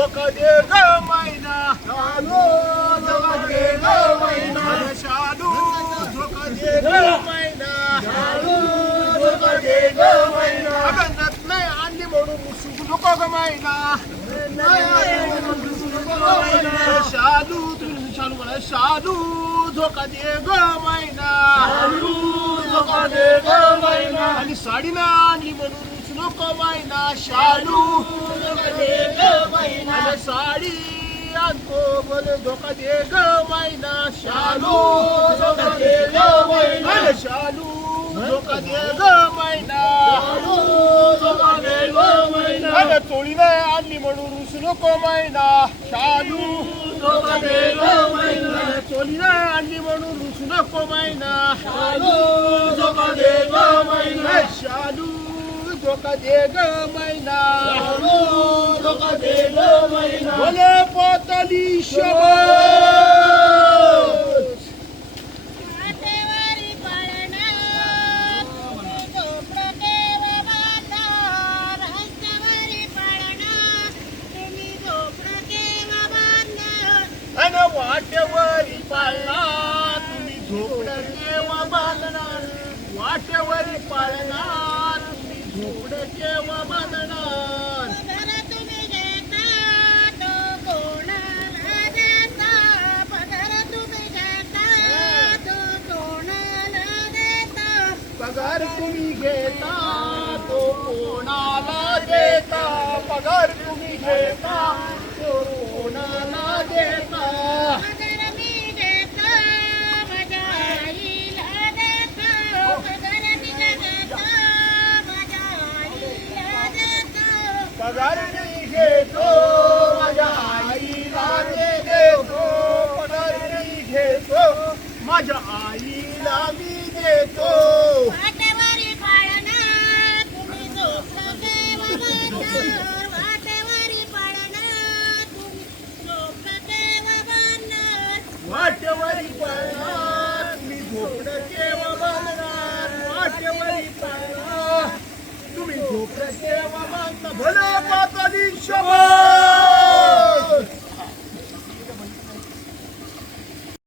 धोका दे ग मैना शालू धोका दे ग मैना शालू धोका दे ग मैना शालू धोका दे ग मैना अगं नाही आणली म्हणून रुसू नको ग मैना शालू तुम्ही शालू म्हणा शालू धोका दे ग मैना शालू धोका दे ग मैना आणि साडी ना आणली म्हणून रुसू नको मैना शालू धोका दे ग मैना आणि साडी आणतो बोले धोका दे ग मैना शालू धोका दे ग मैना आणि शालू धोका दे ग मैना शालू धोका दे ग मैना आणि चोळी नाही आणली म्हणून रुसू नको मैना शालू धोका दे ग मैना चोळी नाही आणली म्हणून रुसू नको मैना शालू धोका दे ग मैना शालू धोका दे ग मैना शालू धोका दे ग मैना बोले पाताली शाबास वाटेवारी पळणा तुम्ही झोपडं केव्हा बांधणार रस्त्यावरी पळणा तुम्ही झोपडं केव्हा बांधणार अन वाटेवरी पाळणा तुम्ही झोपडं केव्हा बांधणार वाटेवरी पाळणा तुम्ही झोपडं केव्हा बांधणार पगार तुम्ही घेता तो कोणाला देता पगार तुम्ही घेता तो कोणाला देता पगार तुम्ही घेता तो कोणाला देता पगार तुम्ही घेता तो कोणाला देता पगार मी देता माझ्या आईला देता पगार मी देता माझ्या आईला देता पगार मी घेतो माझ्या आईला मी देतो पगार मी घेतो माझ्या आईला मी देतो वाटेवारी पाळणा तुम्ही झोपडं केव्हा बांधणार वाटेवारी पाळणा तुम्ही झोपडं केव्हा बांधणार वाटेवरी पळणार तुम्ही झोपडं केव्हा बांधणार वाटेवरी पळणार तुम्ही झोपडं केव्हा बांधता भले पाताली शाबास